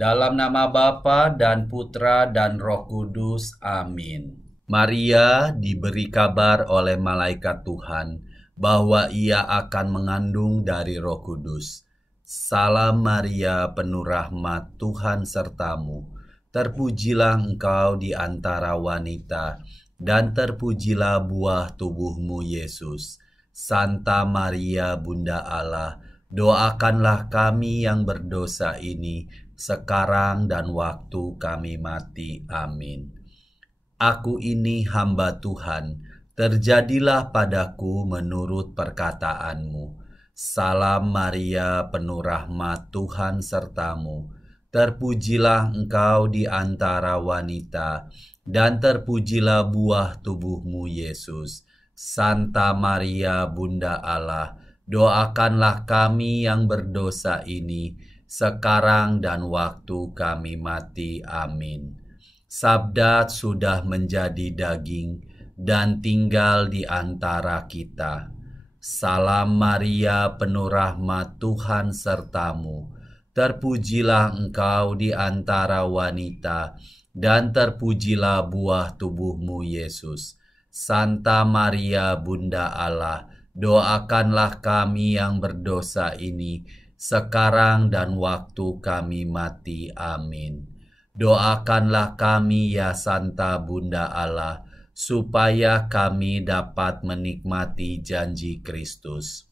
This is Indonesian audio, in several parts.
Dalam nama Bapa dan Putra dan Roh Kudus. Amin. Maria diberi kabar oleh malaikat Tuhan bahwa ia akan mengandung dari Roh Kudus. Salam Maria, penuh rahmat, Tuhan sertamu. Terpujilah engkau di antara wanita, dan terpujilah buah tubuhmu Yesus. Santa Maria, Bunda Allah, doakanlah kami yang berdosa ini, sekarang dan waktu kami mati. Amin. Aku ini hamba Tuhan, terjadilah padaku menurut perkataanmu. Salam Maria, penuh rahmat, Tuhan sertamu. Terpujilah engkau di antara wanita, dan terpujilah buah tubuhmu Yesus. Santa Maria, Bunda Allah, doakanlah kami yang berdosa ini, sekarang dan waktu kami mati. Amin. Sabda sudah menjadi daging dan tinggal di antara kita. Salam Maria, penuh rahmat, Tuhan sertamu. Terpujilah engkau di antara wanita, dan terpujilah buah tubuhmu Yesus. Santa Maria, Bunda Allah, doakanlah kami yang berdosa ini, sekarang dan waktu kami mati. Amin. Doakanlah kami ya Santa Bunda Allah, supaya kami dapat menikmati janji Kristus.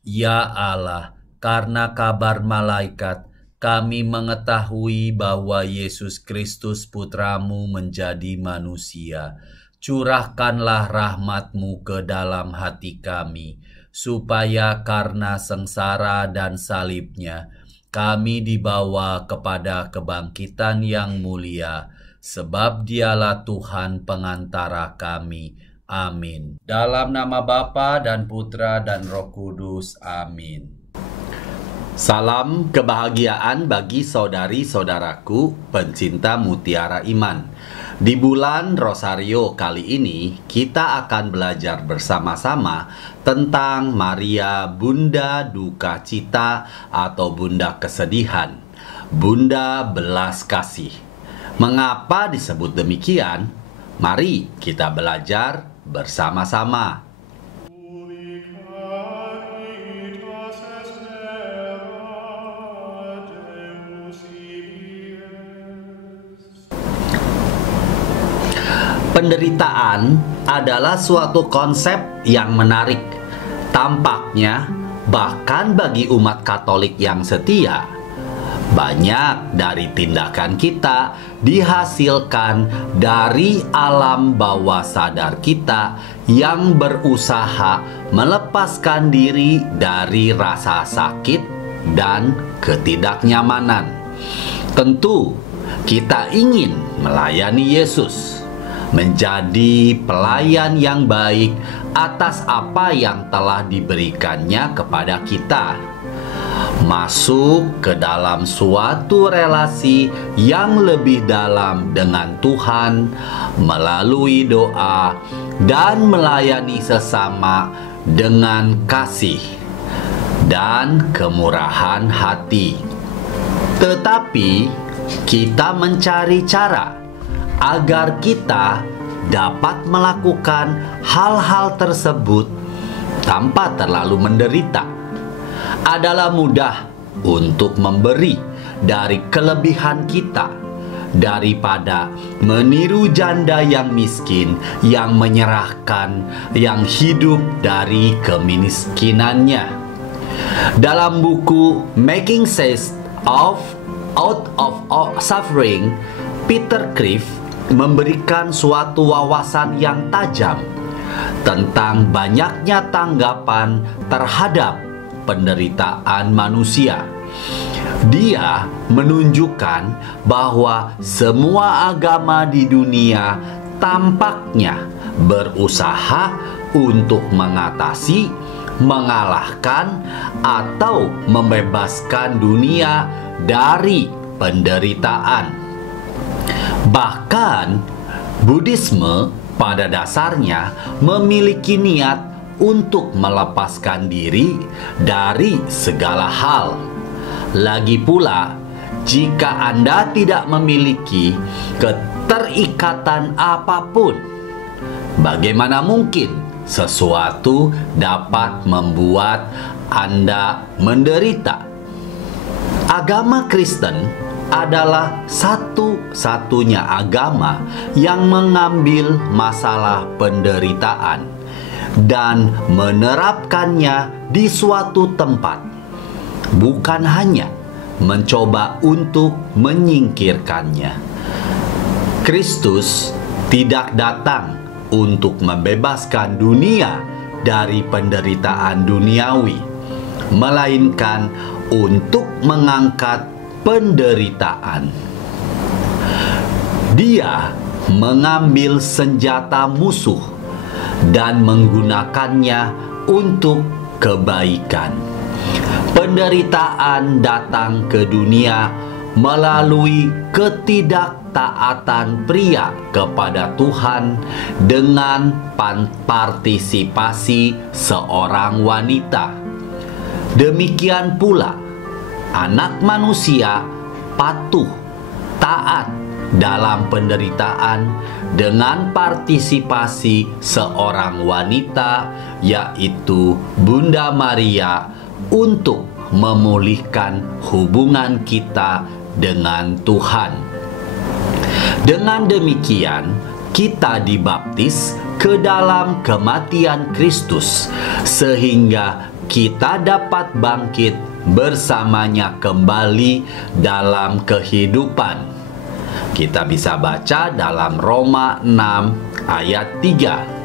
Ya Allah, karena kabar malaikat, kami mengetahui bahwa Yesus Kristus Putramu menjadi manusia. Curahkanlah rahmat-Mu ke dalam hati kami, supaya karena sengsara dan salibnya, kami dibawa kepada kebangkitan yang mulia, sebab Dialah Tuhan pengantara kami. Amin. Dalam nama Bapa dan Putra dan Roh Kudus. Amin. Salam kebahagiaan bagi saudari-saudaraku pencinta mutiara iman. Di bulan Rosario kali ini, kita akan belajar bersama-sama tentang Maria, Bunda Duka Cita atau Bunda Kesedihan, Bunda Belas Kasih. Mengapa disebut demikian? Mari kita belajar bersama-sama. Penderitaan adalah suatu konsep yang menarik. Tampaknya, bahkan bagi umat Katolik yang setia, banyak dari tindakan kita dihasilkan dari alam bawah sadar kita yang berusaha melepaskan diri dari rasa sakit dan ketidaknyamanan. Tentu, kita ingin melayani Yesus, menjadi pelayan yang baik atas apa yang telah diberikannya kepada kita, masuk ke dalam suatu relasi yang lebih dalam dengan Tuhan melalui doa dan melayani sesama dengan kasih dan kemurahan hati. Tetapi kita mencari cara agar kita dapat melakukan hal-hal tersebut tanpa terlalu menderita. Adalah mudah untuk memberi dari kelebihan kita daripada meniru janda yang miskin yang menyerahkan yang hidup dari kemiskinannya. Dalam buku Making Sense Out of Suffering, Peter Kreeft memberikan suatu wawasan yang tajam tentang banyaknya tanggapan terhadap penderitaan manusia. Dia menunjukkan bahwa semua agama di dunia tampaknya berusaha untuk mengatasi, mengalahkan, atau membebaskan dunia dari penderitaan. Bahkan, Buddhisme pada dasarnya memiliki niat untuk melepaskan diri dari segala hal. Lagi pula, jika Anda tidak memiliki keterikatan apapun, bagaimana mungkin sesuatu dapat membuat Anda menderita? Agama Kristen adalah satu-satunya agama yang mengambil masalah penderitaan dan menerapkannya di suatu tempat, bukan hanya mencoba untuk menyingkirkannya. Kristus tidak datang untuk membebaskan dunia dari penderitaan duniawi, melainkan untuk mengangkat penderitaan. Dia mengambil senjata musuh dan menggunakannya untuk kebaikan. Penderitaan datang ke dunia melalui ketidaktaatan pria kepada Tuhan dengan partisipasi seorang wanita. Demikian pula Anak manusia patuh, taat dalam penderitaan dengan partisipasi seorang wanita, yaitu Bunda Maria, untuk memulihkan hubungan kita dengan Tuhan. Dengan demikian, kita dibaptis ke dalam kematian Kristus, sehingga kita dapat bangkit bersamanya kembali dalam kehidupan. Kita bisa baca dalam Roma 6 ayat 3.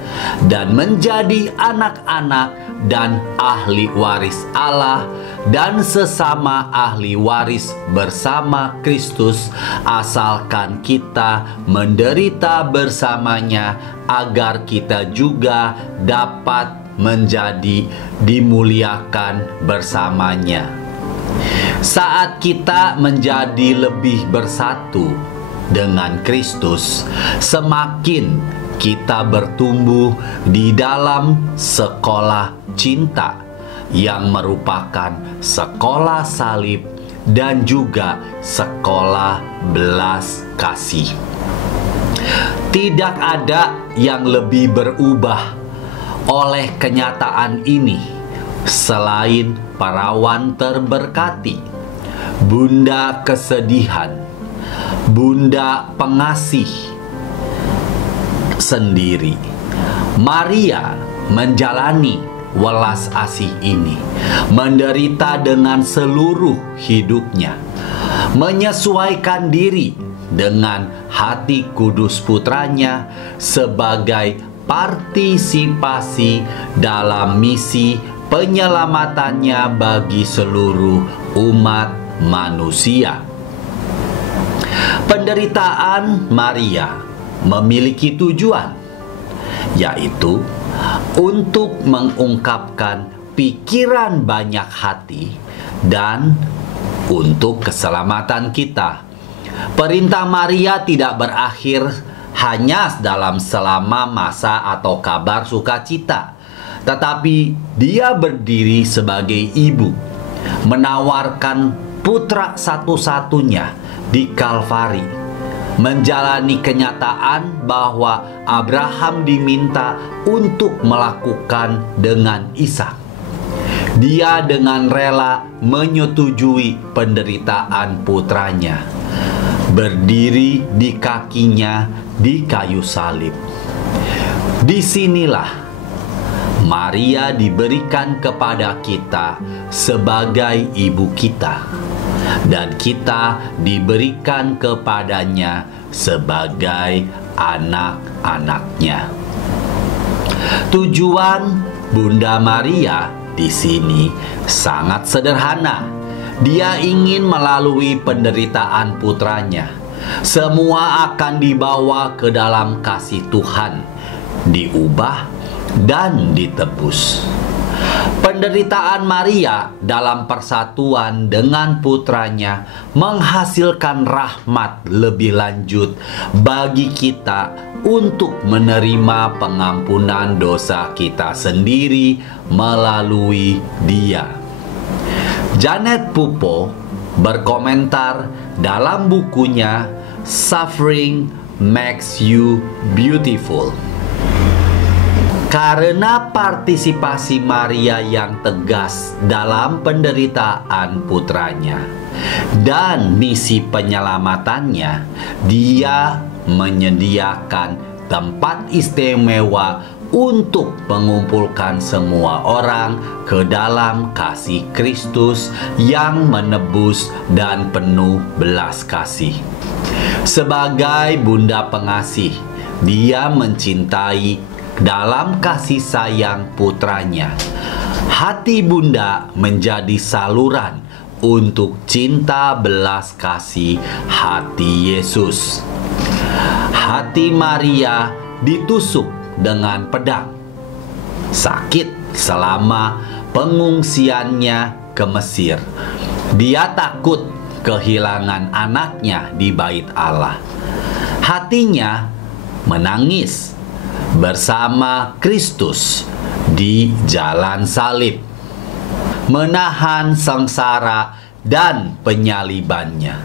Dan menjadi anak-anak dan ahli waris Allah dan sesama ahli waris bersama Kristus, asalkan kita menderita bersamanya, agar kita juga dapat menjadi dimuliakan bersamanya. Saat kita menjadi lebih bersatu dengan Kristus, semakin kita bertumbuh di dalam sekolah cinta yang merupakan sekolah salib dan juga sekolah belas kasih. Tidak ada yang lebih berubah oleh kenyataan ini selain perawan terberkati, Bunda Kesedihan, Bunda Pengasih sendiri. Maria menjalani welas asih ini, menderita dengan seluruh hidupnya, menyesuaikan diri dengan hati kudus putranya sebagai partisipasi dalam misi penyelamatannya bagi seluruh umat manusia. Penderitaan Maria memiliki tujuan, yaitu untuk mengungkapkan pikiran banyak hati dan untuk keselamatan kita. Perintah Maria tidak berakhir hanya dalam selama masa atau kabar sukacita, tetapi dia berdiri sebagai ibu, menawarkan putra satu-satunya di Kalvari, menjalani kenyataan bahwa Abraham diminta untuk melakukan dengan Ishak. Dia dengan rela menyetujui penderitaan putranya, berdiri di kakinya di kayu salib. Disinilah Maria diberikan kepada kita sebagai ibu kita, dan kita diberikan kepadanya sebagai anak-anaknya. Tujuan Bunda Maria di sini sangat sederhana. Dia ingin melalui penderitaan putranya, semua akan dibawa ke dalam kasih Tuhan, diubah dan ditebus. Penderitaan Maria dalam persatuan dengan putranya menghasilkan rahmat lebih lanjut bagi kita untuk menerima pengampunan dosa kita sendiri melalui Dia. Janet Pupo berkomentar dalam bukunya Suffering Makes You Beautiful. Karena partisipasi Maria yang tegas dalam penderitaan putranya dan misi penyelamatannya, dia menyediakan tempat istimewa untuk mengumpulkan semua orang ke dalam kasih Kristus yang menebus dan penuh belas kasih. Sebagai bunda pengasih, dia mencintai dalam kasih sayang putranya. Hati bunda menjadi saluran untuk cinta belas kasih hati Yesus. Hati Maria ditusuk dengan pedang, sakit selama pengungsiannya ke Mesir. Dia takut kehilangan anaknya di bait Allah. Hatinya menangis bersama Kristus di jalan salib, menahan sengsara dan penyalibannya,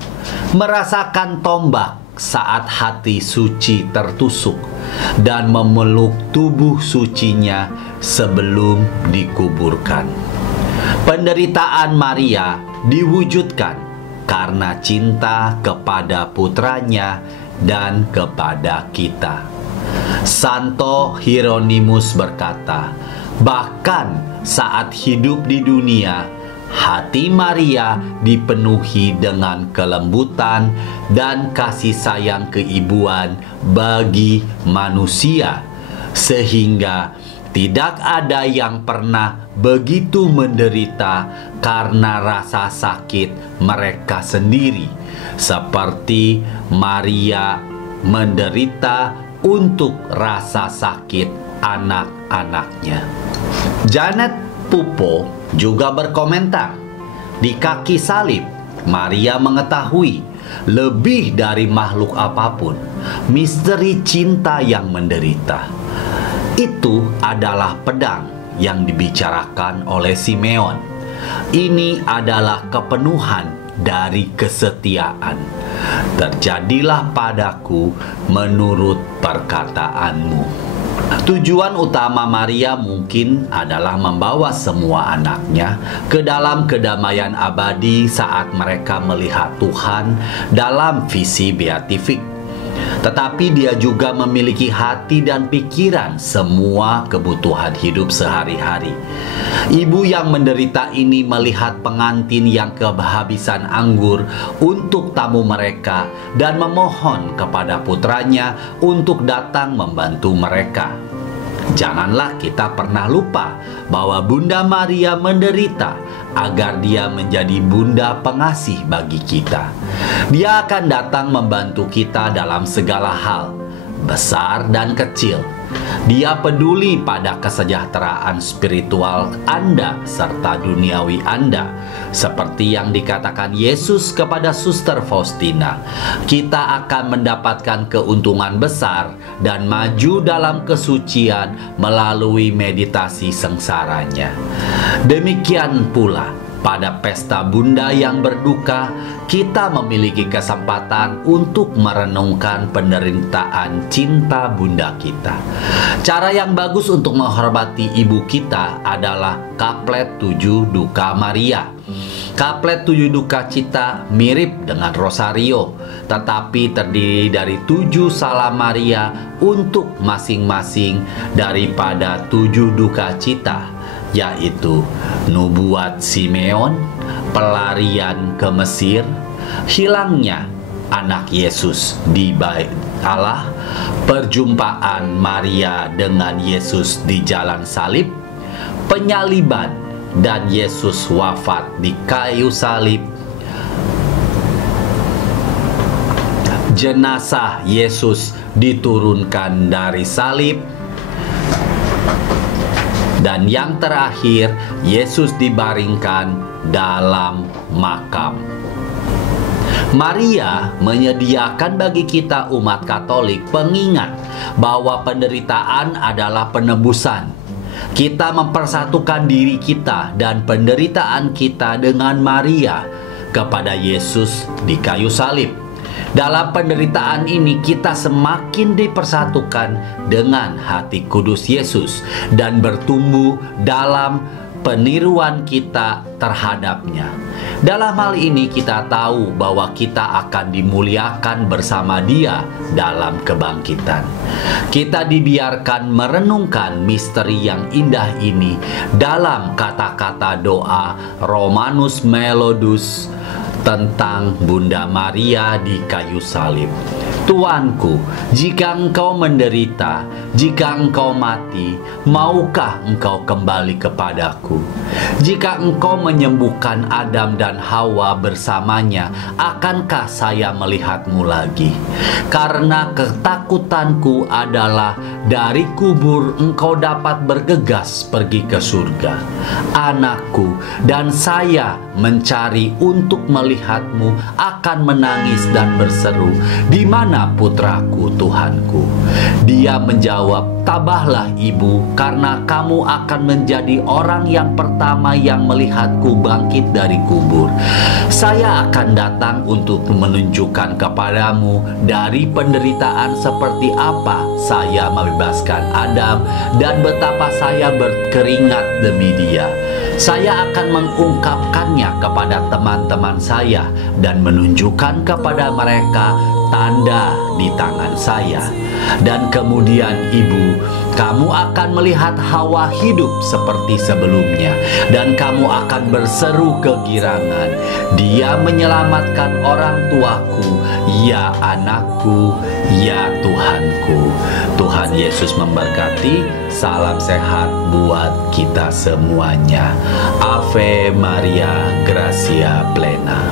merasakan tombak saat hati suci tertusuk, dan memeluk tubuh sucinya sebelum dikuburkan. Penderitaan Maria diwujudkan karena cinta kepada putranya dan kepada kita. Santo Hieronymus berkata, bahkan saat hidup di dunia, hati Maria dipenuhi dengan kelembutan dan kasih sayang keibuan bagi manusia, sehingga tidak ada yang pernah begitu menderita karena rasa sakit mereka sendiri, seperti Maria menderita untuk rasa sakit anak-anaknya. Janet Pupo juga berkomentar, di kaki salib Maria mengetahui lebih dari makhluk apapun misteri cinta yang menderita. Itu adalah pedang yang dibicarakan oleh Simeon. Ini adalah kepenuhan dari kesetiaan. Terjadilah padaku menurut perkataanmu. Tujuan utama Maria mungkin adalah membawa semua anaknya ke dalam kedamaian abadi saat mereka melihat Tuhan dalam visi beatifik. Tetapi dia juga memiliki hati dan pikiran semua kebutuhan hidup sehari-hari. Ibu yang menderita ini melihat pengantin yang kehabisan anggur untuk tamu mereka dan memohon kepada putranya untuk datang membantu mereka. Janganlah kita pernah lupa bahwa Bunda Maria menderita agar dia menjadi bunda pengasih bagi kita. Dia akan datang membantu kita dalam segala hal, besar dan kecil. Dia peduli pada kesejahteraan spiritual Anda serta duniawi Anda. Seperti yang dikatakan Yesus kepada Suster Faustina, kita akan mendapatkan keuntungan besar dan maju dalam kesucian melalui meditasi sengsaranya. Demikian pula pada pesta Bunda yang berduka, kita memiliki kesempatan untuk merenungkan penderitaan cinta Bunda kita. Cara yang bagus untuk menghormati ibu kita adalah Kaplet 7 Duka Maria. Kaplet 7 Duka Cita mirip dengan Rosario, tetapi terdiri dari 7 Salam Maria untuk masing-masing daripada 7 Duka Cita, yaitu nubuat Simeon, pelarian ke Mesir, hilangnya anak Yesus di bait Allah, perjumpaan Maria dengan Yesus di jalan salib, penyaliban dan Yesus wafat di kayu salib, jenazah Yesus diturunkan dari salib, dan yang terakhir, Yesus dibaringkan dalam makam. Maria menyediakan bagi kita umat Katolik pengingat bahwa penderitaan adalah penebusan. Kita mempersatukan diri kita dan penderitaan kita dengan Maria. kepada Yesus di kayu salib. Dalam penderitaan ini kita semakin dipersatukan dengan hati kudus Yesus dan bertumbuh dalam peniruan kita terhadapnya. Dalam hal ini kita tahu bahwa kita akan dimuliakan bersama Dia dalam kebangkitan. Kita dibiarkan merenungkan misteri yang indah ini dalam kata-kata doa Romanus Melodus tentang Bunda Maria di kayu salib. Tuanku, jika Engkau menderita, jika Engkau mati, maukah Engkau kembali kepadaku? Jika Engkau menyembuhkan Adam dan Hawa bersamanya, akankah saya melihatmu lagi? Karena ketakutanku adalah dari kubur Engkau dapat bergegas pergi ke surga. Anakku, dan saya mencari untuk melihatmu akan menangis dan berseru, di mana putraku Tuhanku? Dia menjawab, tabahlah ibu, karena kamu akan menjadi orang yang pertama yang melihatku bangkit dari kubur. Saya akan datang untuk menunjukkan kepadamu dari penderitaan seperti apa saya membebaskan Adam dan betapa saya berkeringat demi dia. Saya akan mengungkapkannya kepada teman-teman saya dan menunjukkan kepada mereka tanda di tangan saya. Dan kemudian ibu, kamu akan melihat Hawa hidup seperti sebelumnya, dan kamu akan berseru kegirangan, dia menyelamatkan orang tuaku, ya anakku, ya Tuhanku. Tuhan Yesus memberkati. Salam sehat buat kita semuanya. Ave Maria, Gracia Plena.